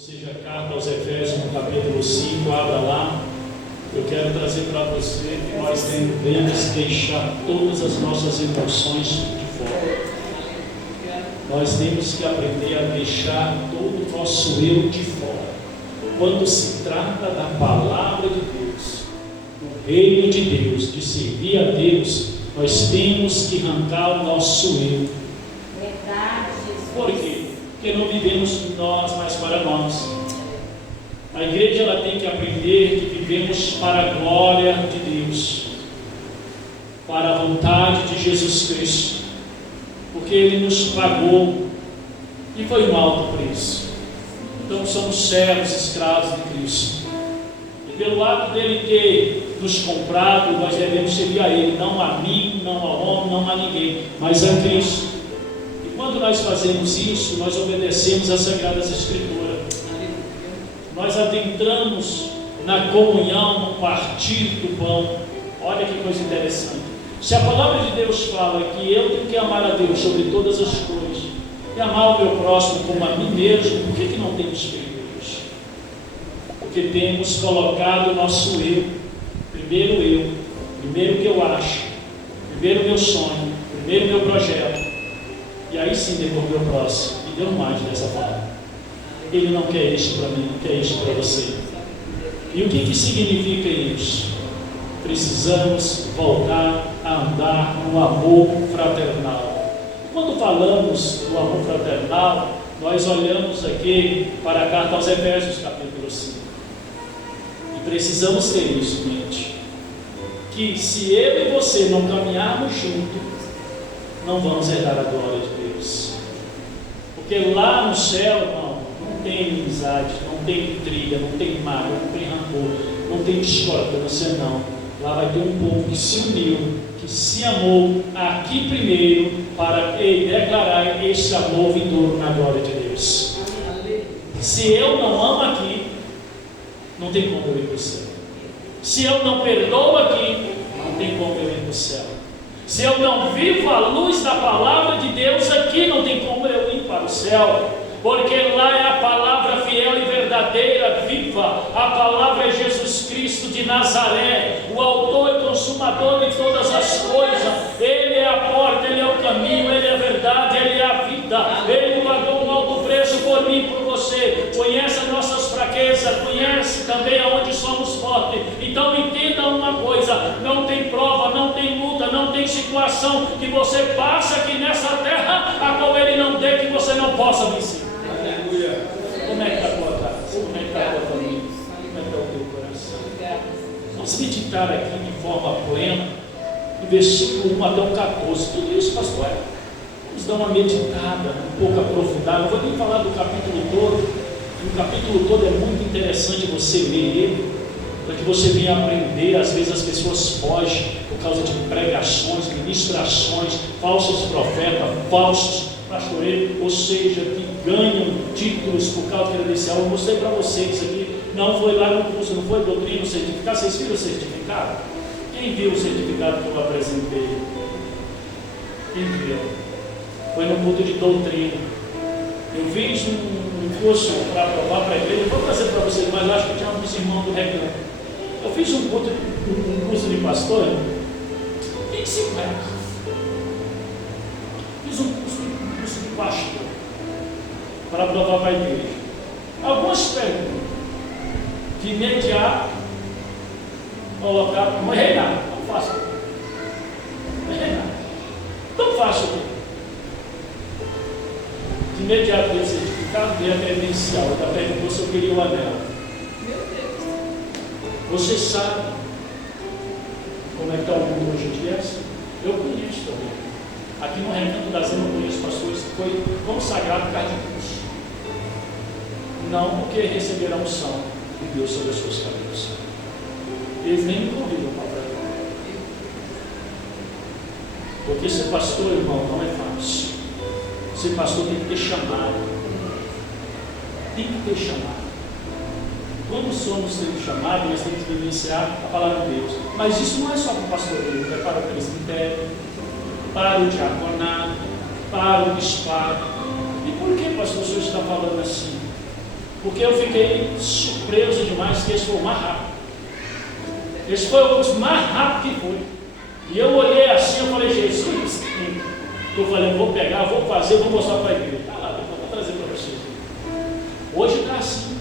Seja a carta aos Efésios, no capítulo 5, abra lá. Eu quero trazer para você que nós devemos deixar todas as nossas emoções de fora. Nós temos que aprender a deixar todo o nosso eu de fora. Quando se trata da palavra de Deus, do reino de Deus, de servir a Deus, nós temos que arrancar o nosso eu. Verdade, Jesus. Por quê? Porque não vivemos nós, mas para nós. A igreja ela tem que aprender que vivemos para a glória de Deus, para a vontade de Jesus Cristo, porque Ele nos pagou e foi um alto preço. Então somos servos, escravos de Cristo, e pelo ato dele ter nos comprado, nós devemos servir a Ele, não a mim, não a homem, não a ninguém, mas a Cristo. Quando nós fazemos isso, nós obedecemos às Sagradas Escrituras. Nós adentramos na comunhão, no partir do pão. Olha que coisa interessante. Se a palavra de Deus fala que eu tenho que amar a Deus sobre todas as coisas e amar o meu próximo como a mim mesmo, por que não temos feito isso? Porque temos colocado o nosso eu, primeiro que eu acho, primeiro meu sonho, primeiro meu projeto. E aí sim devolver o próximo. E Deus mais dessa forma. Ele não quer isso para mim, não quer isso para você. E o que significa isso? Precisamos voltar a andar no amor fraternal. Quando falamos do amor fraternal, nós olhamos aqui para a carta aos Efésios, capítulo 5. E precisamos ter isso em mente. Que se eu e você não caminharmos juntos, não vamos herdar a glória de Deus. Porque lá no céu, irmão, não tem inimizade, não tem intriga, não tem mágoa, não tem rancor, não tem discordância, não. Lá vai ter um povo que se uniu, que se amou aqui primeiro para declarar esse amor vindouro na glória de Deus. Se eu não amo aqui, não tem como eu ir para o céu. Se eu não perdoo aqui, não tem como eu ir para o céu. Se eu não vivo a luz da palavra de Deus aqui, não tem como eu ir para o céu, porque lá é a palavra fiel e verdadeira, viva. A palavra é Jesus Cristo de Nazaré, o autor e consumador de todas as coisas. Ele é a porta, Ele é o caminho, Ele é a verdade, Ele é a vida. Ele pagou um alto preço por mim e por você. Conhece as nossas fraquezas, conhece também aonde somos fortes. Então entenda uma coisa: não tem prova, não tem luta, não tem situação que você passa aqui nessa terra a qual Ele não dê que você não possa vencer. Como é que está a tua casa? Como é que está a tua família? Como é que está o teu coração? Vamos meditar aqui de forma plena, do versículo 1 até o 14. Tudo isso, pastor, vamos dar uma meditada, um pouco aprofundada. Não vou nem falar do capítulo todo. O capítulo todo é muito interessante você ler ele, para que você venha aprender. Às vezes as pessoas fogem por causa de pregações, ministrações, falsos profetas, falsos pastoreiros, ou seja, que ganham títulos por causa credencial. Eu mostrei para vocês isso aqui, não foi lá no curso, não foi doutrina, o certificado. Vocês viram o certificado? Quem viu o certificado que eu apresentei? Quem viu? Foi no culto de doutrina. Eu fiz um curso para aprovar para a igreja. Vou trazer para vocês, mas eu acho que tinha uns irmãos do Recanto. Eu fiz um curso de pastor, 25 reais. Fiz um curso de pastor para aprovar para a igreja. Algumas perguntas de imediato colocar, não errei nada, não faço. Não errei nada. Não faço. De imediato veio o certificado, veio a credencial. Ela perguntou se eu queria o anel. Meu Deus. Você sabe como é que está o mundo hoje em dia? Eu conheço também. Aqui no Recanto da Zema eu conheço pastores que foi consagrado por causa de curso. Não porque receberam a unção de Deus sobre os seus cabelos. Eles nem me convidam para pregar. Porque ser pastor, irmão, não é fácil. Ser pastor tem que ter chamado. Tem que ter chamado. Quando somos chamados, nós temos que vivenciar a palavra de Deus. Mas isso não é só para o pastoreio, é para o presbitério, para o diaconato, para o bispado. E por que, pastor, o senhor está falando assim? Porque eu fiquei surpreso demais que esse foi o mais rápido. Esse foi o mais rápido que foi. E eu olhei assim, eu falei, Jesus, eu falei, vou pegar, vou fazer, vou mostrar para a igreja. Está lá, depois vou trazer para vocês. Hoje está assim.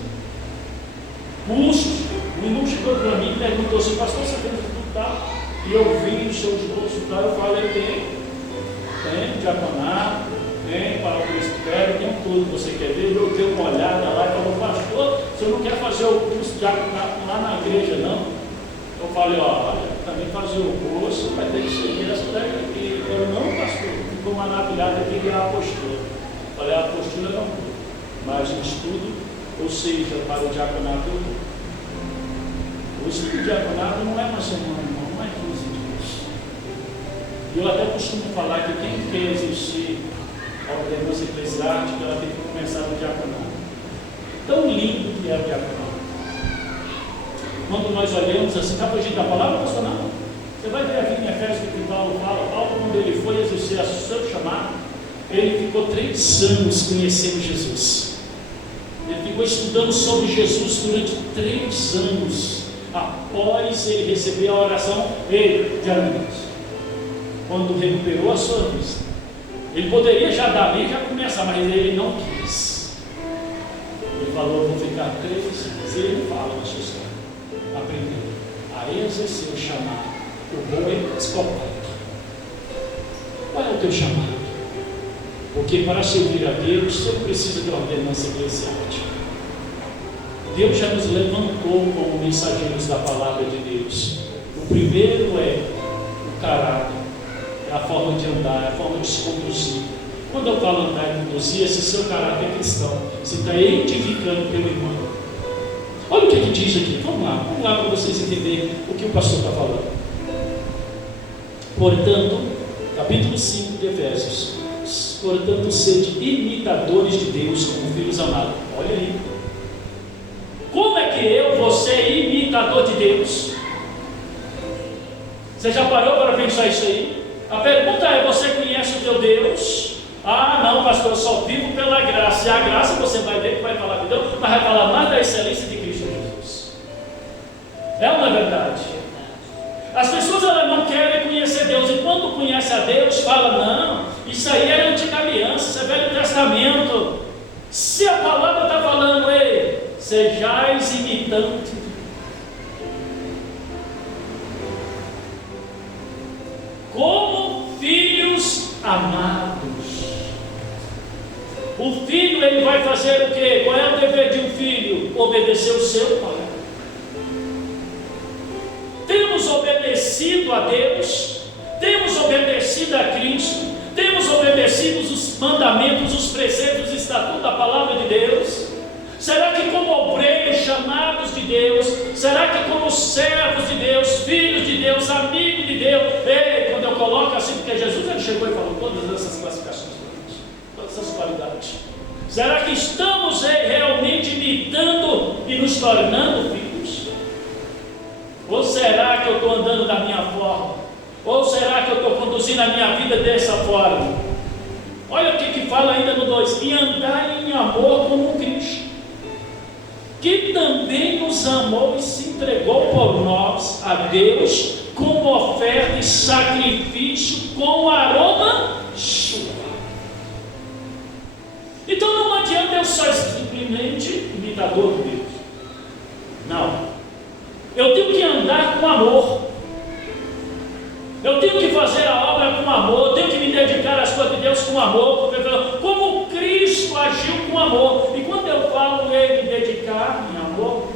Cursos, o irmão chegou para mim e perguntou assim, pastor, você tem tudo tal? E eu vi os seus bolsos e tal, eu falei, tem diaconato, tem para o presbitério, tem tudo que você quer ver. Eu dei uma olhada lá e falou, pastor, você não quer fazer o curso de diaconato lá na igreja, não? Eu falei, olha, também fazer o curso vai ter que seguir essa daí aqui. Eu não, pastor, ficou maravilhado aqui que é a apostila. Eu falei, a apostila não, mas o estudo, ou seja, para o diaconato, o estudo do diaconato não é uma semana, não é 15 dias. E eu até costumo falar que quem quer exercer a ordenança eclesiástica, ela tem que começar no diaconato. Tão lindo que é o diaconato. Quando nós olhamos assim, está fugindo da palavra, pastor? Não. Você vai ver aqui em Efésios que Paulo fala, Paulo, quando ele foi exercer a seu chamado, ele ficou 3 anos conhecendo Jesus. Ele ficou estudando sobre Jesus durante 3 anos, após ele receber a oração de Ananias. Quando recuperou a sua vista, ele poderia já dar ali, já começar, mas ele não quis. Ele falou, vou ficar 3 anos. Ele fala na sua história. Aprender a exercer o chamado, o bom episcopado. Qual é o teu chamado? Porque para servir a Deus, você precisa de ordenança eclesiástica. Deus já nos levantou como mensageiros da palavra de Deus. O primeiro é o caráter, é a forma de andar, é a forma de se conduzir. Quando eu falo andar e conduzir, esse seu caráter é cristão. Você está edificando pelo irmão. Olha o que diz aqui, vamos lá para vocês entenderem o que o pastor está falando. Portanto, capítulo 5 de Efésios, portanto, sede imitadores de Deus como filhos amados. Olha aí, como é que você é imitador de Deus? Você já parou para pensar isso aí? A pergunta é, você conhece o teu Deus? Ah, não, pastor, eu só vivo pela graça. E a graça você vai ver que vai falar de Deus, mas vai falar mais da excelência de Cristo Jesus. É uma verdade. As pessoas elas não querem conhecer Deus, e quando conhece a Deus, fala, não, isso aí é antiga aliança, isso é Velho Testamento. Se a palavra está falando, ei, sejais imitantes. Como filhos amados. O filho, ele vai fazer o quê? Qual é o dever de um filho? Obedecer o seu pai. Temos obedecido a Deus, temos obedecido a Cristo, temos obedecido os mandamentos, os preceitos, os estatutos da palavra de Deus. Será que como obreiros chamados de Deus, será que como servos de Deus, filhos de Deus, amigos de Deus, ei, quando eu coloco assim, porque Jesus ele chegou e falou todas essas classificações, todas essas qualidades, será que estamos realmente imitando e nos tornando filhos? Ou será que eu estou andando da minha forma? Ou será que eu estou conduzindo a minha vida dessa forma? Olha o que fala ainda no 2: e andar em amor como Cristo, que também nos amou e se entregou por nós a Deus como oferta e sacrifício com aroma suave. Então não adianta eu ser simplesmente imitador de Deus. Não. Eu tenho que andar com amor. Eu tenho que fazer a obra com amor. Eu tenho que me dedicar às coisas de Deus com amor. Como Cristo agiu com amor. E quando eu falo em me dedicar em amor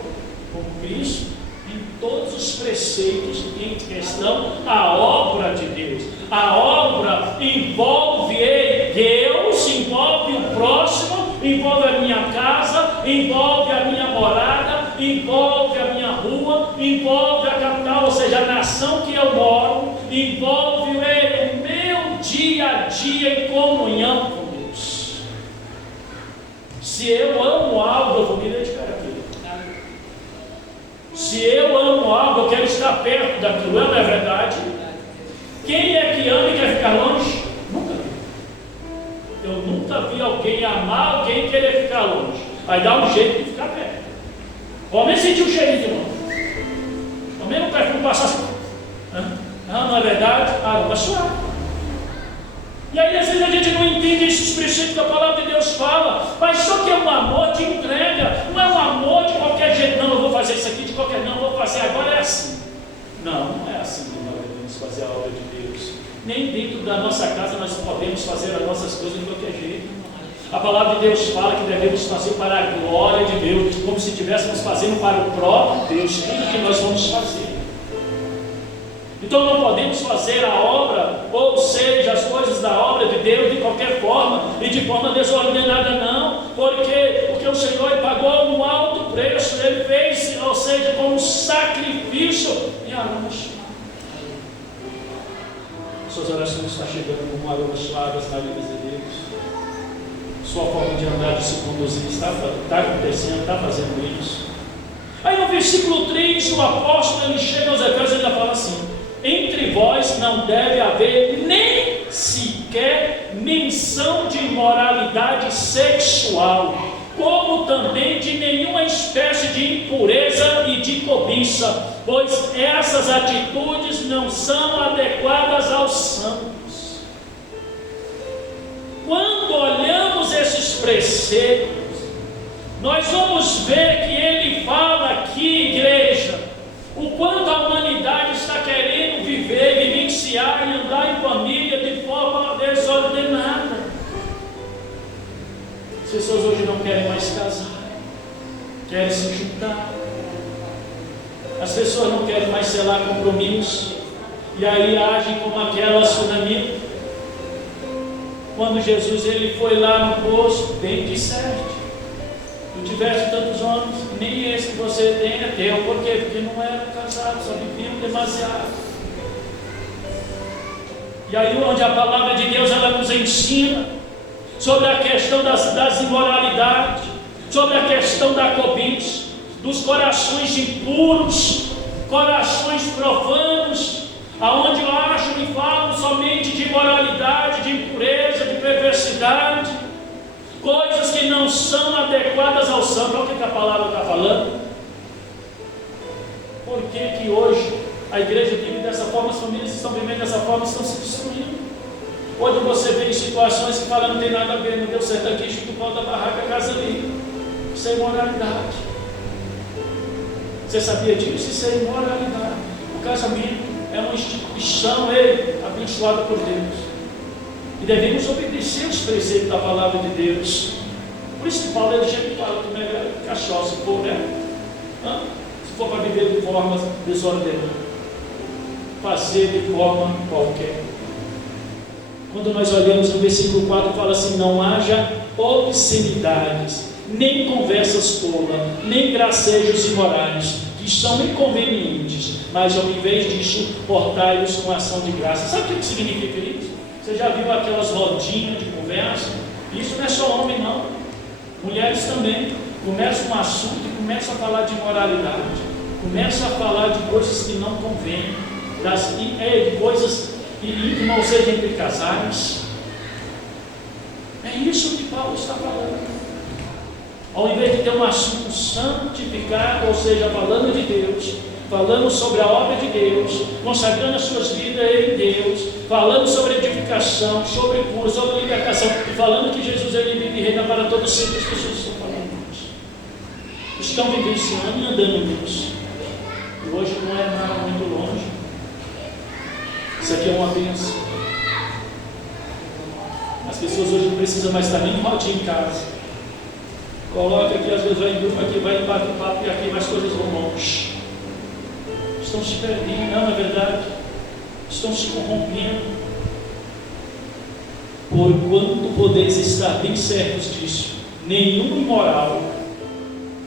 com Cristo, em todos os preceitos em questão, a obra de Deus. A obra envolve Deus, envolve o próximo, envolve a minha casa, envolve a minha morada, envolve a minha rua, envolve a capital, ou seja, a nação que eu moro, envolve o meu dia a dia em comunhão com Deus. Se eu amo algo, eu vou me dedicar àquilo. Se eu amo algo, eu quero estar perto daquilo, não é verdade? Quem é que ama e quer ficar longe? Nunca vi. Eu nunca vi alguém amar alguém e querer ficar longe. vai dar um jeito de ficar perto. Ao menos sentir o cheirinho de novo. Ao menos o perfume passar assim. Não é verdade? Aroma suave. E aí às vezes a gente não entende esses princípios que a palavra de Deus fala, mas só que é um amor de entrega, não é um amor de qualquer jeito, não, eu vou fazer isso aqui de qualquer, não, eu vou fazer agora, é assim. Não é assim que nós devemos fazer a obra de Deus. Nem dentro da nossa casa nós podemos fazer as nossas coisas de qualquer jeito. A palavra de Deus fala que devemos fazer para a glória de Deus, como se estivéssemos fazendo para o próprio Deus, tudo que nós vamos fazer. Então não podemos fazer a obra, ou seja, as coisas da obra de Deus de qualquer forma e de forma desordenada, não, porque o Senhor pagou um alto preço, Ele fez, ou seja, como um sacrifício em aromas. Suas orações estão chegando com aromas suaves na vida de Deus. Sua forma de andar, de se conduzir está acontecendo, está fazendo isso. Aí no versículo 3, o apóstolo ele chega aos Efésios e ainda fala assim: entre vós não deve haver nem sequer menção de imoralidade sexual, como também de nenhuma espécie de impureza e de cobiça, pois essas atitudes não são adequadas aos santos. Quando olhamos esses preceitos, nós vamos ver que ele fala aqui, igreja, o quanto a humanidade está querendo viver, vivenciar e andar em família de forma desordenada. As pessoas hoje não querem mais casar, querem se juntar. As pessoas não querem mais selar compromisso, e aí agem como aquela sunamita. Quando Jesus ele foi lá no poço, bem disserte: não tivesse tantos homens, nem esse que você tem é teu. Por quê? Porque não eram casados, só viviam demasiado. E aí onde a palavra de Deus ela nos ensina sobre a questão das imoralidades, sobre a questão da cobiça, dos corações impuros, corações profanos, aonde acham e falam somente de imoralidade, de impureza, de perversidade, coisas que não são adequadas ao santo. Olha o que a palavra está falando. Por que hoje a igreja vive dessa forma, as famílias estão vivendo dessa forma, estão se destruindo? Hoje você vê em situações que falam não tem nada a ver, não deu certo aqui, chuta o pau da barraca, a casa ali. Isso é imoralidade. Você sabia disso? Isso é imoralidade. O casamento é uma instituição abençoada por Deus. E devemos obedecer os preceitos da palavra de Deus. Por isso que Paulo ele sempre fala que melhor cachorro, se for, né? Se for para viver de forma desordenada, fazer de forma qualquer. Quando nós olhamos no versículo 4, fala assim: não haja obscenidades, nem conversas tolas, nem gracejos imorais, que são inconvenientes, mas ao invés disso, portai-os com ação de graça. Sabe o que significa isso? Você já viu aquelas rodinhas de conversa? Isso não é só homem, não. Mulheres também. Começam um assunto e começam a falar de moralidade. Começam a falar de coisas que não convêm. De coisas íntimas, ou seja, entre casais. É isso que Paulo está falando. Ao invés de ter um assunto santificado, ou seja, falando de Deus, falando sobre a obra de Deus, consagrando as suas vidas em Deus, falando sobre edificação, sobre cura, sobre libertação, e falando que Jesus ele vive e reina para todos sempre. As pessoas estão falando isso, estão vivenciando e andando nisso. E hoje não é nada muito longe. Isso aqui é uma bênção. As pessoas hoje não precisam mais estar nem rodinha em casa. Coloca aqui, às vezes vai em grupo, aqui vai em papo e aqui mais coisas vão longe. Estão se perdendo, não é verdade? Estão se corrompendo. Porquanto podeis estar bem certos disso, nenhum imoral,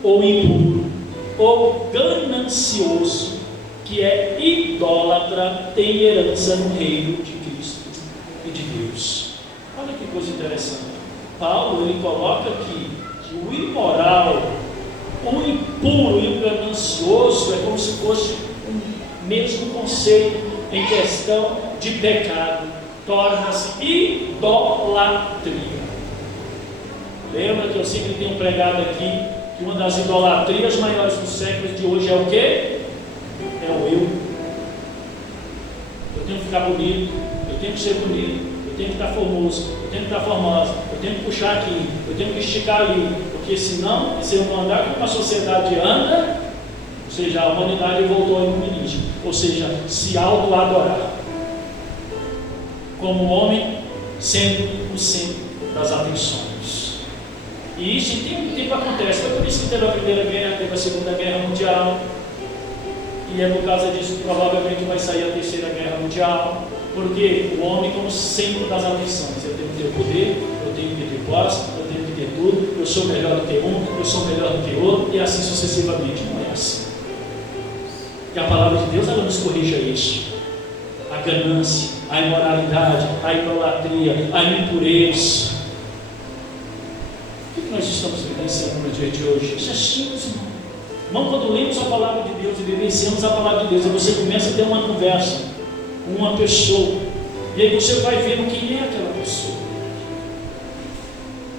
ou impuro, ou ganancioso, que é idólatra, tem herança no reino de Cristo e de Deus. Olha que coisa interessante. Paulo ele coloca aqui que o imoral, o impuro e o ganancioso é como se fosse o mesmo conceito em questão de pecado, torna-se idolatria. Lembra que eu sempre tenho pregado aqui que uma das idolatrias maiores dos séculos de hoje é o quê? É o eu. Eu tenho que ficar bonito, eu tenho que ser bonito, eu tenho que estar formoso, eu tenho que estar formosa, eu tenho que puxar aqui, eu tenho que esticar ali, porque senão, se eu não andar como a sociedade anda, ou seja, a humanidade voltou ao iluminismo, ou seja, se auto-adorar, como homem sendo o centro das atenções. E isso em muito tempo acontece. Foi por isso que teve a Primeira Guerra, teve a Segunda Guerra Mundial, e é por causa disso que provavelmente vai sair a Terceira Guerra Mundial, porque o homem como centro das atenções. Eu tenho que ter poder, eu tenho que ter posse, eu tenho que ter tudo, eu sou melhor do que um, eu sou melhor do que outro, e assim sucessivamente. Não é assim. E a palavra de Deus, ela nos corrige isso. A ganância, a imoralidade, a idolatria, a impureza. O que nós estamos vivenciando no dia de hoje? Isso é simples, irmão. Irmão, quando lemos a palavra de Deus e vivenciamos a palavra de Deus, aí você começa a ter uma conversa com uma pessoa, e aí você vai vendo quem é aquela pessoa.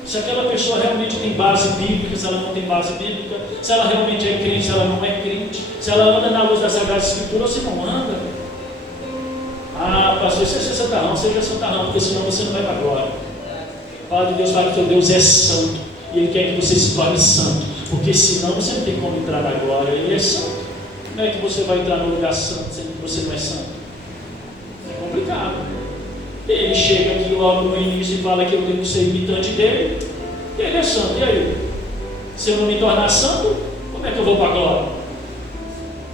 Se aquela pessoa realmente tem base bíblica, se ela não tem base bíblica, se ela realmente é crente, se ela não é crente, se ela anda na luz da Sagrada Escritura ou se não anda. Ah, pastor, seja santarrão, porque senão você não vai para a glória. A palavra de Deus fala que o Deus é santo, e Ele quer que você se torne santo, porque senão você não tem como entrar na glória. Ele é santo. Como é que você vai entrar no lugar santo sendo que você não é santo? É complicado. Ele chega aqui logo no início e fala que eu tenho que ser imitante dele, e ele é santo. E aí? Se eu não me tornar santo, como é que eu vou para a glória?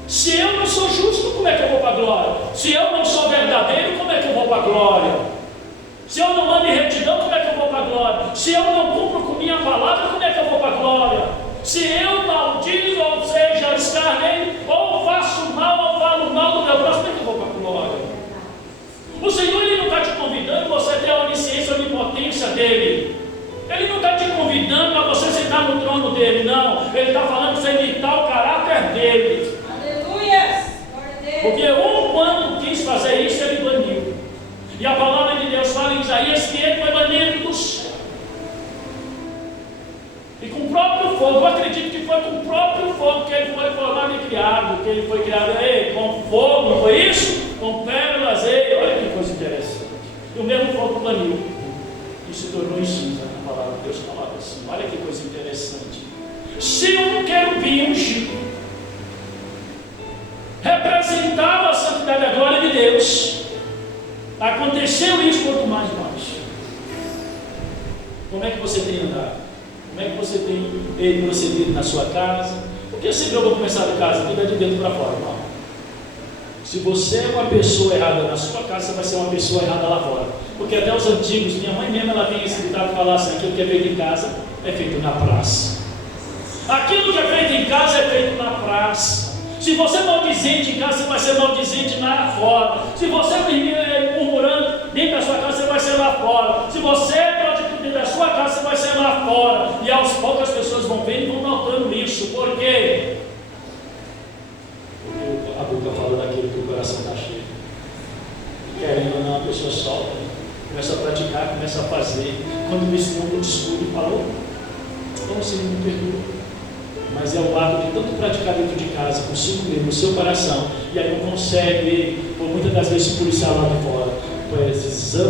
Se eu não sou justo, como é que eu vou para a glória? Se eu não sou verdadeiro, como é que eu vou para a glória? Se eu não ando em retidão, como é que eu vou para a glória? Se eu não cumpro com minha palavra, como é que eu vou para a glória? Se eu maldizo, ou seja, escarneio, ou faço mal, ou falo mal do meu próximo, como é que eu vou para a glória? O Senhor, Ele não está te convidando você a ter a onisciência, a onipotência dEle. Ele não está te convidando para você sentar no trono dEle, não. Ele está falando para você imitar o caráter dEle. Aleluia! Porque quando quis fazer isso, ele baniu. E a palavra de Deus fala em Isaías que ele foi banido do céu. E com o próprio fogo, eu acredito que foi com o próprio fogo que ele foi formado e criado. Que ele foi criado com fogo, não foi isso? Com pérolas, olha que coisa interessante. E o mesmo fogo baniu. E se tornou em cinza. A palavra de Deus falava assim. Olha que coisa interessante. Se um querubim ungido representava a santidade e a glória de Deus, aconteceu isso quanto mais nós. Como é que você tem andado? Como é que você tem procedido na sua casa? Porque sempre eu vou começar de casa, aqui vai de dentro para fora, irmão. Se você é uma pessoa errada na sua casa, você vai ser uma pessoa errada lá fora. Porque até os antigos, minha mãe mesmo, ela tem esse ditado falar assim: aquilo que é feito em casa é feito na praça. Aquilo que é feito em casa é feito na praça. Se você é maldizente em casa, você vai ser maldizente lá fora. Se você é murmurando dentro da sua casa, você vai ser lá fora. Se você é prostituta dentro da sua casa, você vai ser lá fora. E aos poucos as pessoas vão vendo e vão notando isso. Por quê? Porque a boca fala daquilo que o coração está cheio. Querendo ou não, a pessoa solta, começa a praticar, começa a fazer. Quando esse mundo descuida e falou, como se ele me perdoa? Mas é o ato de tanto praticar dentro de casa, consigo mesmo, no seu coração, e aí não consegue, por muitas das vezes, se policiar lá de fora.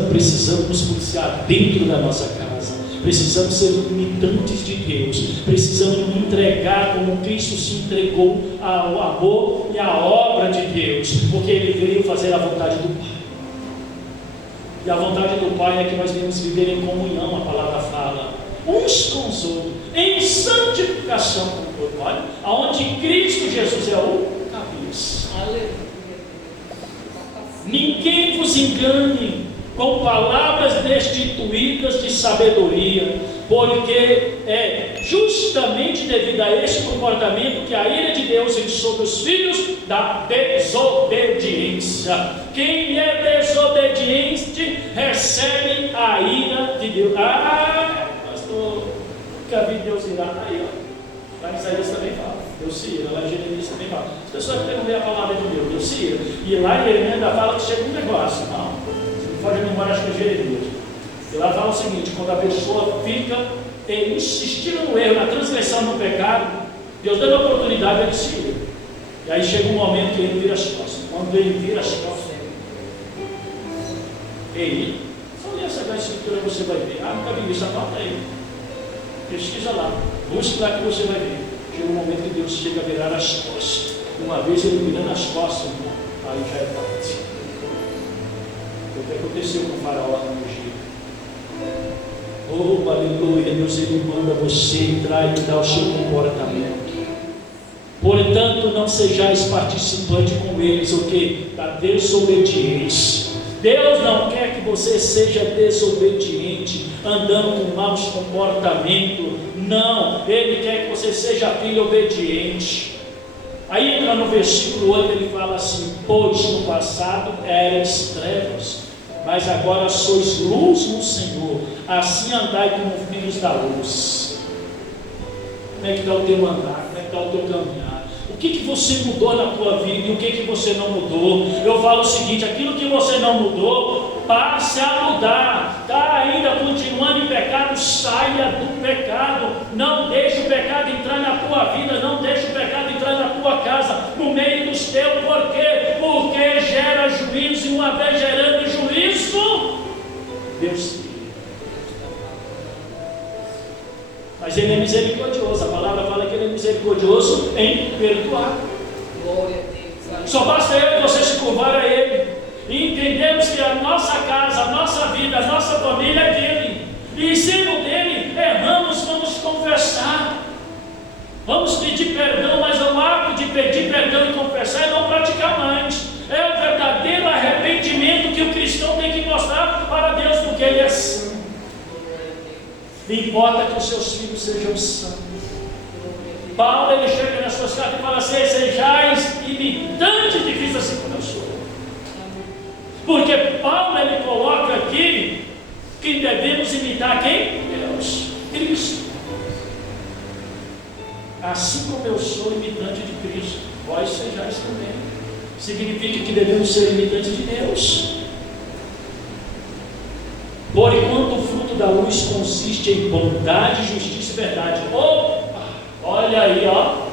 Precisamos nos policiar dentro da nossa casa, precisamos ser imitantes de Deus, precisamos nos entregar como Cristo se entregou ao amor e à obra de Deus, porque Ele veio fazer a vontade do Pai. E a vontade do Pai é que nós devemos viver em comunhão, a palavra fala, uns com os outros, em santificação com o corpo. Olha, aonde Cristo Jesus é o cabeça. Aleluia. Ninguém vos engane com palavras destituídas de sabedoria, porque é justamente devido a este comportamento que a ira de Deus vem sobre os filhos da desobediência. Quem é desobediente recebe a ira de Deus. Nunca vi Deus irar. Aí, ó. Lá em Isaías também fala. Deus se ira. Lá em Jeremias também fala. As pessoas querem ler a palavra de Deus. Deus se ira. E lá em Jeremias ainda fala que chega um negócio. Não. Você não pode lembrar, acho que é Jeremias. E lá fala o seguinte: quando a pessoa fica insistiram no erro, na transgressão, no pecado, Deus dando a oportunidade, ele se vira. E aí chega um momento que ele vira as costas. Quando ele vira as costas, ele, só ler essa escritura você vai ver. Nunca vi isso, anota aí. Pesquisa lá, busque lá que você vai ver. Chega um momento que Deus chega a virar as costas. Uma vez ele virando as costas, irmão, aí já é tarde. O que aconteceu com o faraó no Egito? Oh, aleluia, Deus, ele manda você entrar e mudar o seu comportamento. Portanto, não sejais participante com eles, o que? Da desobediência. Deus não quer que você seja desobediente, andando com maus comportamentos. Não, Ele quer que você seja filho obediente. Aí entra no versículo 8, ele fala assim: pois no passado erais trevas, mas agora sois luz no Senhor, assim andai como filhos da luz. Como é que está o teu andar? Como é que está o teu caminhar? O que você mudou na tua vida e o que você não mudou? Eu falo o seguinte: aquilo que você não mudou, passe a mudar. Está ainda continuando em pecado, saia do pecado. Não deixe o pecado entrar na tua vida, não deixe o pecado entrar na tua casa, no meio dos teus. Por quê? Porque gera juízo, e uma vez gerando juízo, Deus se livra. Mas Ele é misericordioso. A palavra fala que Ele é misericordioso em perdoar. Glória a Deus. Só basta eu e você se curvar a Ele e entendemos que a nossa casa, a nossa vida, a nossa família é dele. E sendo dele, erramos, vamos confessar. Vamos pedir perdão, mas o ato de pedir perdão e confessar é não praticar mais. É o verdadeiro arrependimento que o cristão tem que mostrar para Deus, porque Ele é santo. Importa que os seus filhos sejam santos. Paulo, ele chega nas suas cartas e fala assim: sejais imitantes de Cristo, assim como eu sou. Porque Paulo, ele coloca aqui que devemos imitar quem? Deus, Cristo. Assim como eu sou imitante de Cristo, vós sejais também. Significa que devemos ser imitantes de Deus. Porquanto o fruto da luz consiste em bondade, justiça e verdade. Opa! Olha aí, ó.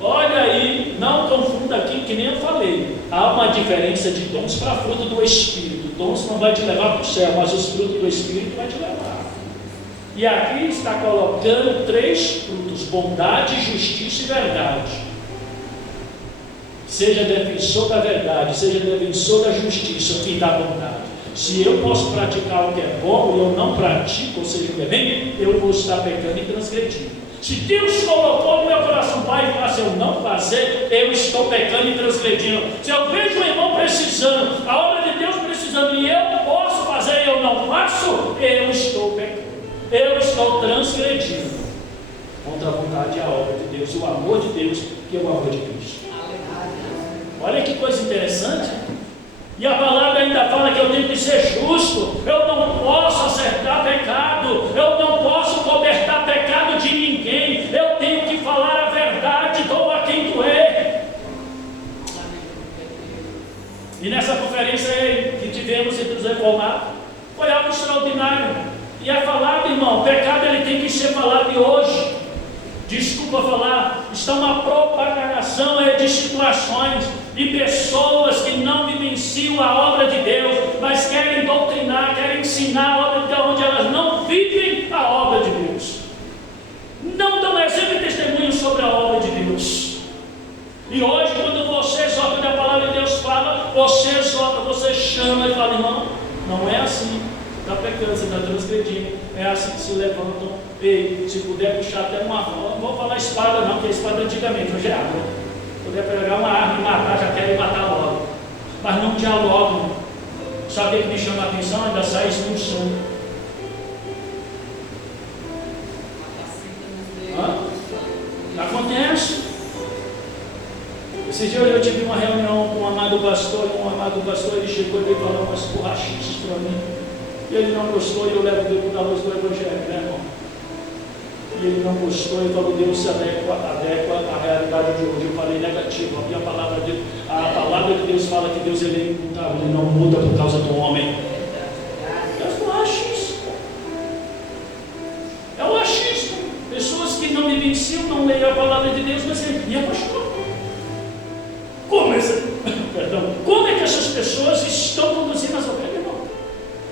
Olha aí, não confunda aqui, que nem eu falei. Há uma diferença de dons para fruto do Espírito. Dons não vai te levar para o céu, mas os frutos do Espírito vai te levar. E aqui está colocando 3 frutos: bondade, justiça e verdade. Seja defensor da verdade, seja defensor da justiça e da bondade. Se eu posso praticar o que é bom e eu não pratico, ou seja, o que é bem, eu vou estar pecando e transgredindo. Se Deus colocou no meu coração, Pai, se eu não fazer, eu estou pecando e transgredindo. Se eu vejo o irmão precisando, a obra de Deus precisando, e eu posso fazer e eu não faço, eu estou pecando, eu estou transgredindo contra a vontade e a obra de Deus, o amor de Deus, que é o amor de Cristo. Olha que coisa interessante. E a palavra ainda fala que eu tenho que ser justo, eu não posso acertar pecado, eu não posso cobertar pecado de ninguém, eu tenho que falar a verdade, doa quem doer. E nessa conferência que tivemos entre os reformados, foi algo extraordinário. E é falado, irmão, o pecado ele tem que ser falado hoje. Desculpa falar, está uma propagação de situações, de pessoas que não vivenciam a obra de Deus, mas querem doutrinar, querem ensinar a obra de Deus, onde elas não vivem a obra de Deus, não dão exemplo e testemunho sobre a obra de Deus. E hoje, quando você exorta, quando a palavra de Deus fala, você exorta, você chama e fala: irmão, não é assim, está pecando, você está transgredindo. É assim que se levantam. Ei, se puder puxar até uma, não vou falar espada não, porque a espada antigamente, hoje é água. Se puder pegar uma arma e matar, já querem matar logo. Mas não dialogam. Sabe o que me chama a atenção? Ainda sai expulsão. Acontece. Esse dia eu tive uma reunião com um amado pastor, ele chegou e veio falar umas borrachices para mim. E ele não gostou, e eu levo o dedo da luz do Evangelho, né, irmão? E ele não gostou, e falou: Deus se adequa à realidade de hoje. Eu falei negativo. A palavra de Deus fala que Deus ele é imutável, ele não muda por causa do homem. Deus não acha isso. não vivenciam, não leem a palavra de Deus, mas e a pastor? Como é que essas pessoas estão conduzindo as ovelhas, irmão?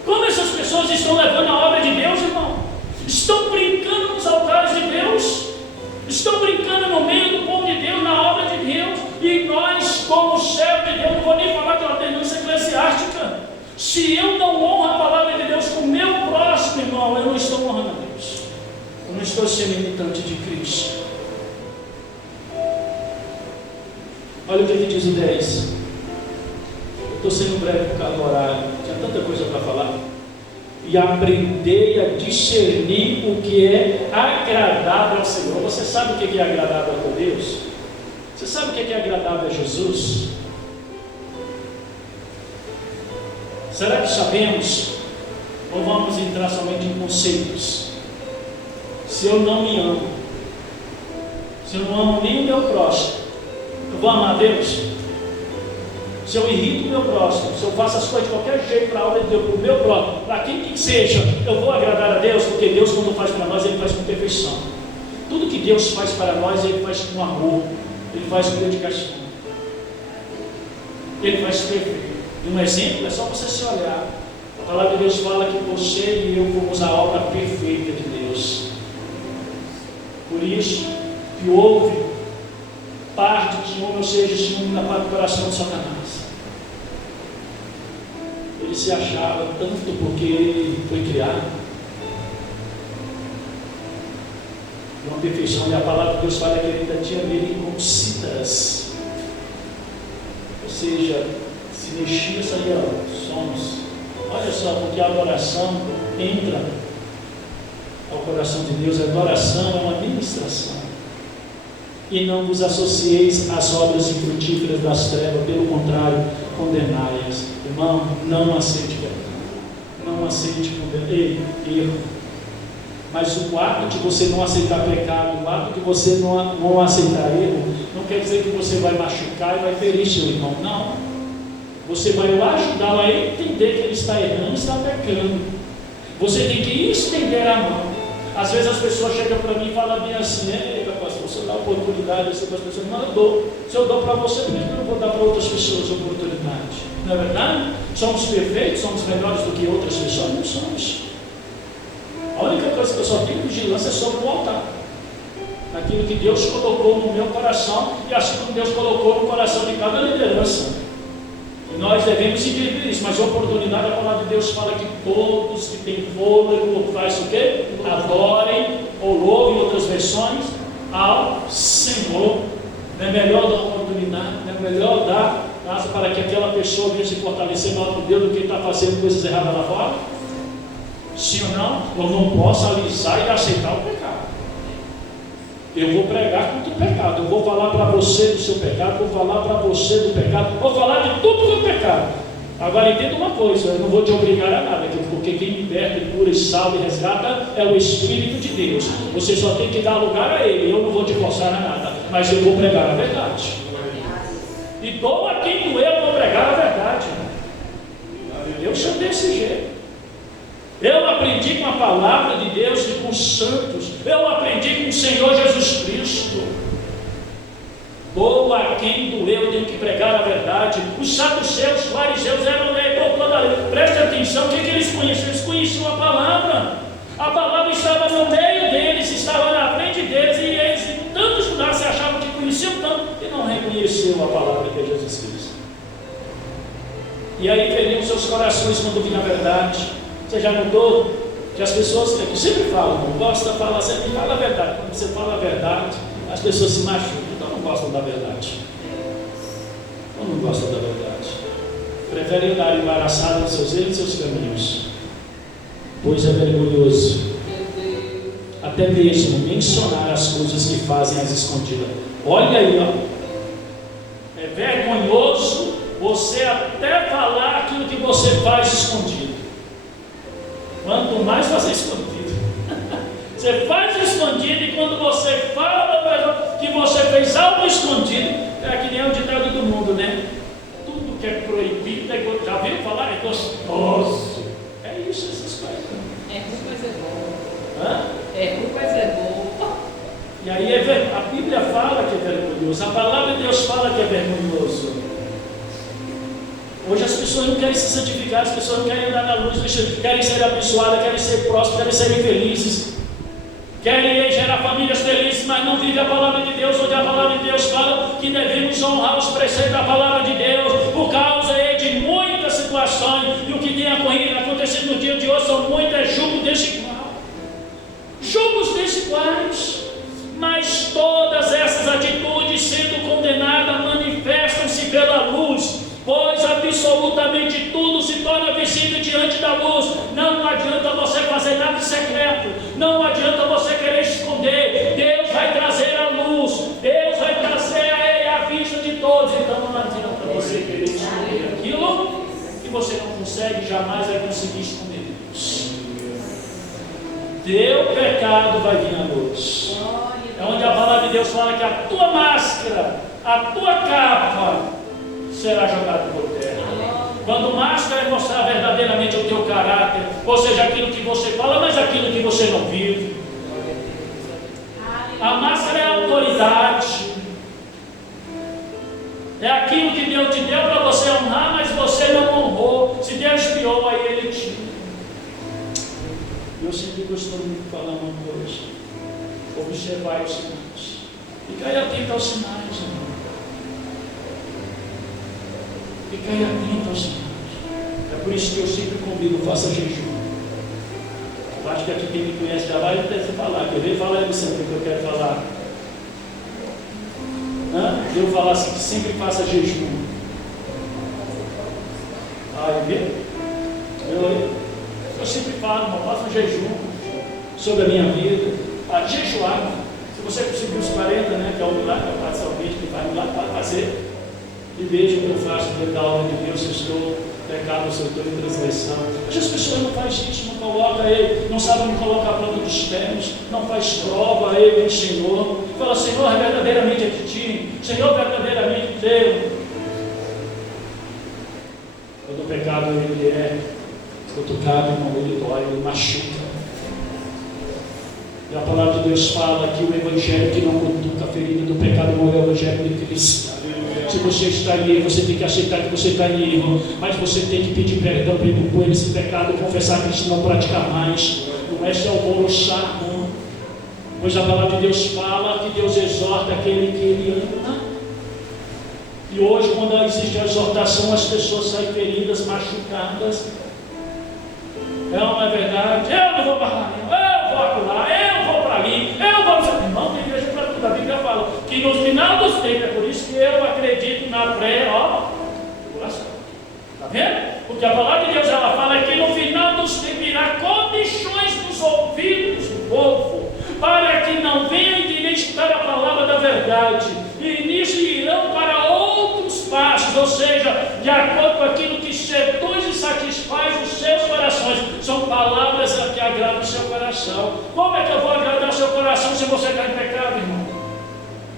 Como essas pessoas estão levando a obra de Deus, irmão? Estão brincando nos altares de Deus? Estão brincando no meio do povo de Deus, na obra de Deus? E nós, como servo de Deus, não vou nem falar de ordenança eclesiástica. Se eu não honro a palavra de Deus com o meu próximo, irmão, eu não estou honrando a Deus. Eu não estou sendo imitante de Cristo. Olha o que diz o 10. Eu estou sendo breve por causa do horário. Tinha tanta coisa para falar. E aprendei a discernir o que é agradável ao Senhor. Você sabe o que é agradável a Deus? Você sabe o que é agradável a Jesus? Será que sabemos? Ou vamos entrar somente em conceitos? Se eu não me amo, se eu não amo nem o meu próximo, eu vou amar a Deus? Se eu irrito o meu próximo, se eu faço as coisas de qualquer jeito para a obra de Deus, para o meu próximo, para quem que seja, eu vou agradar a Deus? Porque Deus, quando faz para nós, Ele faz com perfeição. Tudo que Deus faz para nós, Ele faz com amor, Ele faz com dedicação, Ele faz perfeito. E um exemplo é só você se olhar. A palavra de Deus fala que você e eu fomos a obra perfeita de Deus. Por isso, que houve parte de ciúme, ou seja, ciúme na parte do coração de Satanás. Ele se achava tanto porque ele foi criado uma perfeição, e a palavra de Deus fala que ele ainda tinha nele como cítaras, ou seja, se mexia, saía sons. Olha só, porque a adoração entra ao coração de Deus. A adoração é uma ministração. E não vos associeis às obras infrutíferas das trevas, pelo contrário, condenai-as. Irmão, não aceite pecado, não aceite erro. Mas o ato de você não aceitar pecado, o ato de você não aceitar erro, não quer dizer que você vai machucar e vai ferir seu irmão. Não. Você vai ajudá-lo a entender que ele está errando, está pecando. Você tem que estender a mão. Às vezes as pessoas chegam para mim e falam bem assim: eita, pastor, você dá oportunidade assim para as pessoas. Não, eu dou. Se eu dou para você mesmo, eu não vou dar para outras pessoas oportunidade. Não é verdade? Somos perfeitos, somos melhores do que outras pessoas? Não somos. A única coisa que eu só tenho vigilância é sobre o altar. Aquilo que Deus colocou no meu coração, e assim como Deus colocou no coração de cada liderança. E nós devemos entender isso, mas a oportunidade, a palavra de Deus fala que todos que têm fôlego, faz o quê? Adorem ou louvem, em outras versões, ao Senhor. Não é melhor dar oportunidade, não é melhor dar graça para que aquela pessoa venha se fortalecer no alto de Deus do que está fazendo coisas erradas lá fora? Sim ou não? Eu não posso alisar e aceitar o pecado. Eu vou pregar contra o pecado, eu vou falar para você do seu pecado, vou falar para você do pecado, vou falar de tudo que é pecado. Agora entenda uma coisa, eu não vou te obrigar a nada, porque quem liberta, cura e salva e resgata é o Espírito de Deus. Você só tem que dar lugar a Ele, eu não vou te forçar a nada, mas eu vou pregar a verdade. E dou a quem doer, eu vou pregar a verdade. Eu sou desse jeito. Eu aprendi com a palavra de Deus e com os santos. Eu aprendi com o Senhor Jesus Cristo. Dou a quem doeu, eu tenho que pregar a verdade. Os saduceus, os fariseus eram toda a lei. Preste atenção, o que eles conheciam? Eles conheciam a palavra. A palavra estava no meio deles, estava na frente deles, e eles, tanto estudaram, se achavam que conheciam tanto, e não reconheciam a palavra que é Jesus Cristo. E aí feriam seus corações quando vinha a verdade. Você já notou que as pessoas que sempre falam, não gostam, falam sempre, fala a verdade. Quando você fala a verdade, as pessoas se machucam, então não gostam da verdade. Ou não gostam da verdade. Preferem andar embaraçados nos seus erros e seus caminhos, pois é vergonhoso até mesmo mencionar as coisas que fazem as escondidas. Olha aí, ó. É vergonhoso você até falar aquilo que você faz escondido. Quanto mais fazer escondido. Você faz escondido, e quando você fala que você fez algo escondido, é que nem o ditado do mundo, né? Tudo que é proibido, já viu falar? É gostoso. É isso, essas coisas. É ruim, mas é bom. Hã? É ruim, mas é bom. E aí a Bíblia fala que é vergonhoso, a palavra de Deus fala que é vergonhoso. Hoje as pessoas não querem se santificar, as pessoas não querem andar na luz, querem ser abençoadas, querem ser prósperas, querem ser felizes, querem gerar famílias felizes, mas não vivem a palavra de Deus, onde a palavra de Deus fala que devemos honrar os preceitos da palavra de Deus, por causa de muitas situações, e o que tem acontecido no dia de hoje são muitos julgos desiguais, mas todas essas atitudes sendo condenadas manifestam-se pela luz, pois absolutamente tudo se torna visível diante da luz. Não adianta você fazer nada de secreto, não adianta você querer esconder. Deus vai trazer a luz, Deus vai trazer a vista de todos. Então não adianta você querer esconder aquilo que você não consegue, jamais vai conseguir esconder Deus. Teu pecado vai vir à luz. É onde a palavra de Deus fala que a tua máscara, a tua capa será jogada por terra. Quando máscara é mostrar verdadeiramente o teu caráter, ou seja, aquilo que você fala, mas aquilo que você não vive. A máscara é a autoridade, é aquilo que Deus te deu para você honrar, mas você não honrou. Se Deus espiou, aí Ele tira. Eu sempre costumo falar uma coisa: observar os sinais, ficar atento aos sinais, irmão. Ficar atento aos sinais. É por isso que eu sempre convido: faça jejum. Eu acho que aqui quem me conhece já vai falar. Quer ver? Fala aí, Luciano, o que eu quero falar. Eu falar assim, que sempre faça jejum. Vê? Eu sempre falo, irmão, faça um jejum sobre a minha vida. Jejuar. Se você conseguir os 40, né, que é o milagre, que é o vídeo que vai lá fazer. E veja o que eu faço dentro da obra de Deus, se eu estou pecado, se eu estou em transgressão. Hoje as pessoas não fazem isso, não colocam ele, não sabem colocar a planta dos pés, não faz prova, ele, o Senhor. Fala: Senhor, verdadeiramente é de ti, Senhor, verdadeiramente teu. Quando o pecado ele é cutucado, irmão, ele dói, ele machuca. E a palavra de Deus fala que o evangelho que não cutuca a ferida do pecado não é o evangelho de Cristo. Se você está em erro, você tem que aceitar que você está em erro, mas você tem que pedir perdão por esse pecado, confessar que não praticar mais. Não é só o bolo chá, não. Pois a palavra de Deus fala que Deus exorta aquele que Ele ama. E hoje, quando existe a exortação, as pessoas saem feridas, machucadas. Não é verdade? Eu não vou para lá, eu vou acolá, eu vou para ali, eu vou. Irmão, tem igreja para tudo. A Bíblia fala que no final dos tempos, é por isso que eu acredito na pré-tribulação. Está vendo? Porque a palavra de Deus ela fala que no final dos tempos virá comichões nos ouvidos do povo, para que não venham identificar a palavra da verdade, e nisso irão para outros passos, ou seja, de acordo com aquilo que seduz e satisfaz os seus corações. São palavras que agradam o seu coração. Como é que eu vou agradar o seu coração se você está em pecado, irmão?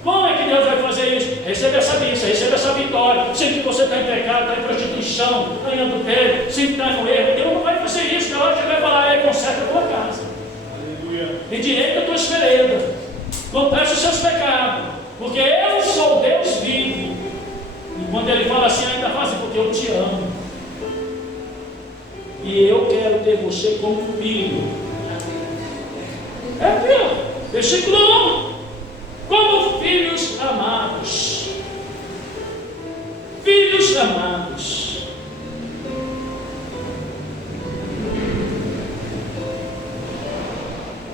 Como é que Deus vai fazer isso? Receba essa bênção, receba essa vitória. Sempre que você está em pecado, está em prostituição, está em adultério, sempre está no erro, Deus não vai fazer isso. Na hora que Ele vai falar: conserta a tua casa, endireita a tua espereda, confessa os seus pecados, porque eu sou Deus vivo. E quando Ele fala assim, ainda fala assim: porque eu te amo. E eu quero ter você como filho. Versículo 1: como filhos amados. Filhos amados.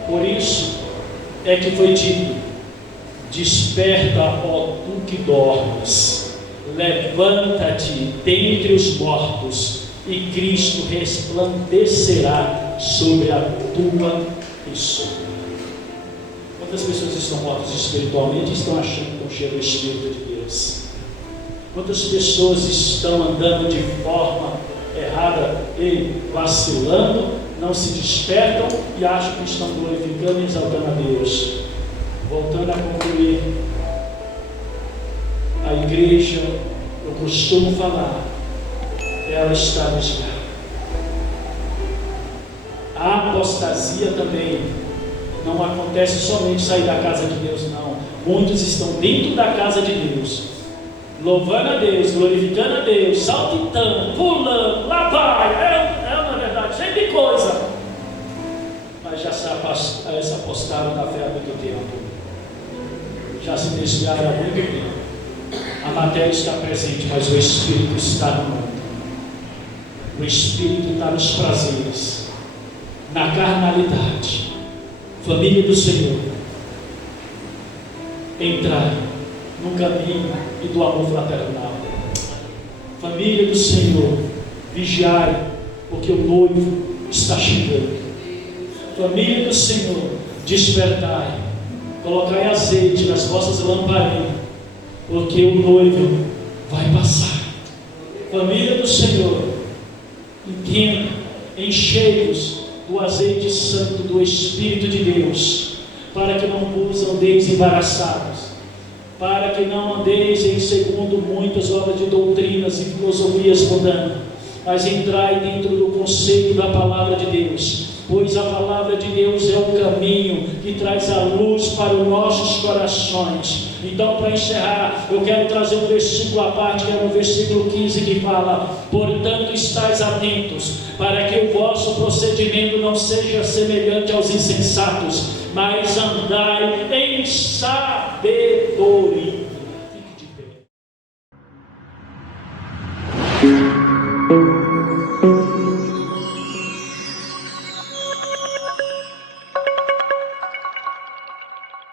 Por isso é que foi dito: desperta, ó tu que dormes, levanta-te dentre os mortos, e Cristo resplandecerá sobre a tua pessoa. Quantas pessoas estão mortas espiritualmente e estão achando que estão cheias do Espírito de Deus? Quantas pessoas estão andando de forma errada e vacilando, não se despertam e acham que estão glorificando e exaltando a Deus? Voltando a concluir, a igreja, eu costumo falar, ela está desviada. A apostasia também não acontece somente sair da casa de Deus, não. Muitos estão dentro da casa de Deus, louvando a Deus, glorificando a Deus, saltitando, pulando, lá vai, na verdade, cheio de coisa, mas já se apostaram da fé há muito tempo, já se desviaram há muito tempo. A matéria está presente, mas o Espírito está no mundo. O Espírito está nos prazeres, na carnalidade. Família do Senhor, entrar no caminho e do amor fraternal. Família do Senhor, vigiai, porque o noivo está chegando. Família do Senhor, despertai, colocai azeite nas vossas lamparinas, porque o noivo vai passar. Família do Senhor, entenda, enchei-vos do azeite santo do Espírito de Deus, para que não vos andeis embaraçados, para que não andeis em segundo muitas obras de doutrinas e filosofias mundanas, mas entrai dentro do conceito da palavra de Deus, pois a palavra de Deus é o caminho que traz a luz para os nossos corações. Então, para encerrar, eu quero trazer um versículo à parte, que é no versículo 15, que fala: portanto, estais atentos, para que o vosso procedimento não seja semelhante aos insensatos, mas andai em sábio